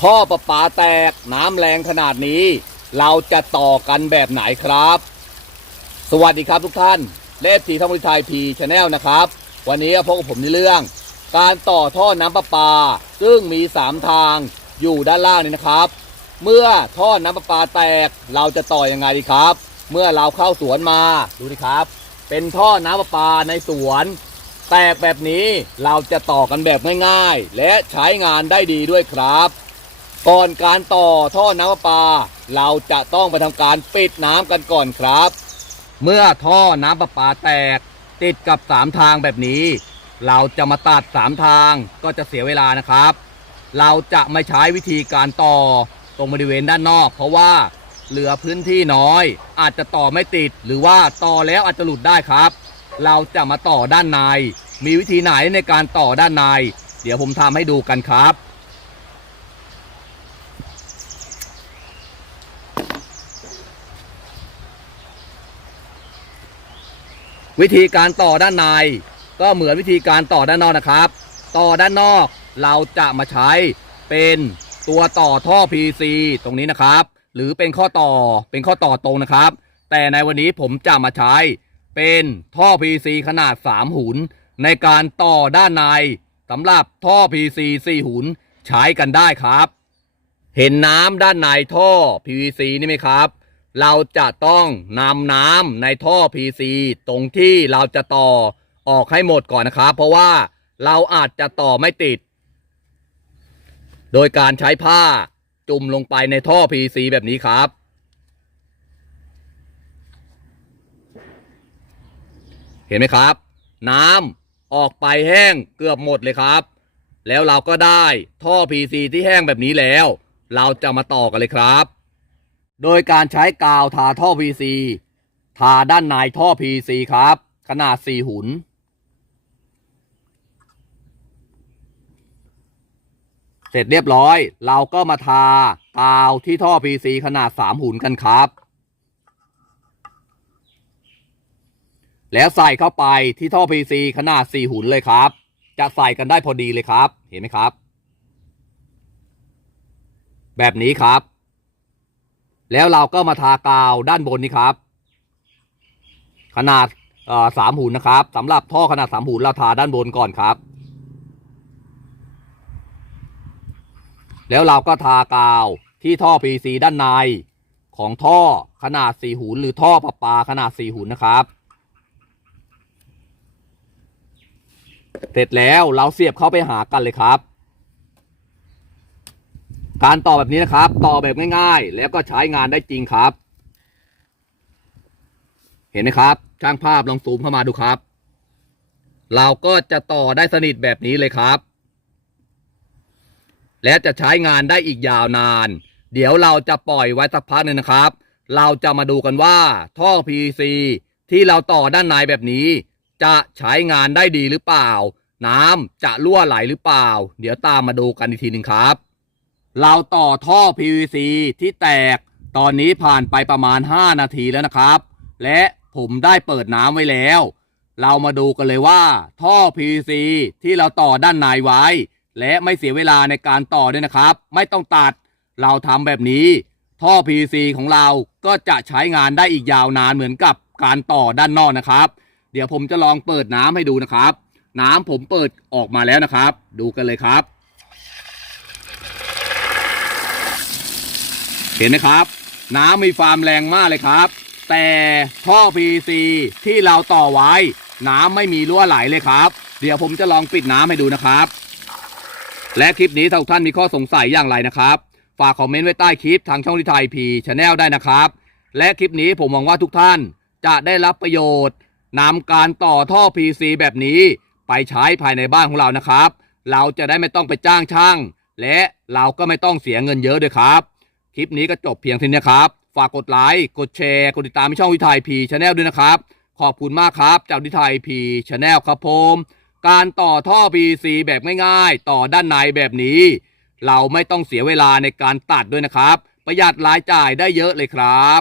ท่อประปาแตกน้ำแรงขนาดนี้ เราจะต่อกันแบบไหนครับ สวัสดีครับทุกท่านเลฟทีท่องบริไทยพีชาแนลนะครับ วันนี้พบกับผมในเรื่อง การต่อท่อน้ำประปา ซึ่งมี 3 ทางอยู่ด้านล่างนี้นะครับ เมื่อท่อน้ำประปาแตกเราจะต่อยังไงดีครับ เมื่อเราเข้าสวนมาดูดิครับ เป็นท่อน้ำประปาในสวนแตกแบบนี้เราจะต่อกันแบบง่ายๆ และใช้งานได้ดีด้วยครับ ก่อนการต่อท่อน้ำประปา เราจะต้องไปทำการปิดน้ำกันก่อนครับ เมื่อท่อน้ำประปาแตก ติดกับสามทางแบบนี้ เราจะมาตัดสามทางก็จะเสียเวลานะครับ เราจะไม่ใช้วิธีการต่อตรงบริเวณด้านนอก เพราะว่าเหลือพื้นที่น้อย อาจจะต่อไม่ติด หรือว่าต่อแล้วอาจจะหลุดได้ครับ เราจะมาต่อด้านใน มีวิธีไหนในการต่อด้านใน เดี๋ยวผมทำให้ดูกันครับ วิธีการต่อด้านใน ก็เหมือนวิธีการต่อด้านนอกนะครับ ต่อด้านนอกเราจะมาใช้เป็นตัวต่อท่อ PC ตรงนี้นะครับ หรือเป็นข้อต่อเป็นข้อต่อตรงนะครับ แต่ในวันนี้ผมจะมาใช้เป็นท่อ PC ขนาด 3 หุน ในการต่อด้านในสำหรับท่อ PC 4 หุนใช้กันได้ครับ เห็นน้ำด้านในท่อ PVC นี่ไหมครับ เราจะต้องนำน้ำในท่อ PC ตรงที่เราจะต่อออกให้หมดก่อนนะครับ เพราะว่าเราอาจจะต่อไม่ติด โดยการใช้ผ้าจุ่มลงไปในท่อ PC แบบนี้ครับ เห็นไหมครับ น้ำออกไปแห้งเกือบหมดเลยครับ แล้วเราก็ได้ท่อ PC ที่แห้งแบบนี้แล้ว เราจะมาต่อกันเลยครับ โดยการใช้กาวทาท่อ PVC ทาด้านในท่อ PVC ครับ ขนาด 4 หุน เสร็จเรียบร้อย เราก็มาทากาวที่ท่อ PVC ขนาด 3 หุนกันครับ แล้วใส่เข้าไปที่ท่อ PVC ขนาด 4 หุนเลยครับ จะใส่กันได้พอดีเลยครับ เห็นไหมครับ แบบนี้ครับ แล้วเราก็มาทากาวด้านบนนี้ครับ ขนาดสามหุนนะครับสำหรับท่อขนาดสามหุนเราทาด้านบนก่อนครับ แล้วเราก็ทากาวที่ท่อ PC ด้านในของท่อขนาดสี่หุนหรือท่อประปาขนาดสี่หุนนะครับ เสร็จแล้วเราเสียบเข้าไปหากันเลยครับ การต่อแบบนี้นะครับ ต่อแบบง่ายๆ แล้วก็ใช้งานได้จริงครับ เห็นไหมครับ ช่างภาพลองซูมเข้ามาดูครับ เราก็จะต่อได้สนิทแบบนี้เลยครับ และจะใช้งานได้อีกยาวนาน เดี๋ยวเราจะปล่อยไว้สักพักหนึ่งนะครับ เราจะมาดูกันว่าท่อ PVC ที่เราต่อด้านในแบบนี้ จะใช้งานได้ดีหรือเปล่า น้ำจะรั่วไหลหรือเปล่า เดี๋ยวตามมาดูกันอีกทีหนึ่งครับ เราต่อท่อ PVC ที่แตกตอนนี้ผ่านไปประมาณ 5 นาทีแล้วนะครับ และผมได้เปิดน้ำไว้แล้ว เรามาดูกันเลยว่า ท่อ PVC ที่เราต่อด้านในไว้ และไม่เสียเวลาในการต่อด้วยนะครับ ไม่ต้องตัดเราทำแบบนี้ ท่อ PVC ของเราก็จะใช้งานได้อีกยาวนานเหมือนกับการต่อด้านนอกนะครับ เดี๋ยวผมจะลองเปิดน้ำให้ดูนะครับ น้ำผมเปิดออกมาแล้วนะครับ ดูกันเลยครับ เห็นไหมครับ น้ำมีความแรงมากเลยครับ แต่ท่อ PVC ที่เราต่อไว้ น้ำไม่มีรั่วไหลเลยครับ เดี๋ยวผมจะลองปิดน้ำให้ดูนะครับ และคลิปนี้ถ้าทุกท่านมีข้อสงสัยอย่างไรนะครับ ฝากคอมเมนต์ไว้ใต้คลิปทางช่องที่ไทยพีชแนลได้นะครับ และคลิปนี้ผมหวังว่าทุกท่านจะได้รับประโยชน์นำการต่อท่อ PVC แบบนี้ไปใช้ภายในบ้านของเรานะครับ เราจะได้ไม่ต้องไปจ้างช่าง และเราก็ไม่ต้องเสียเงินเยอะด้วยครับ คลิปนี้ก็จบเพียงเท่านี้ครับ ฝากกดไลค์ กดแชร์ กดติดตามช่องวิทยพีชาแนลด้วยนะครับ ขอบคุณมากครับจากวิทยพีชาแนลครับผม การต่อท่อ PVC แบบง่ายๆ ต่อด้านในแบบนี้ เราไม่ต้องเสียเวลาในการตัดด้วยนะครับ ประหยัดรายจ่ายได้เยอะเลยครับ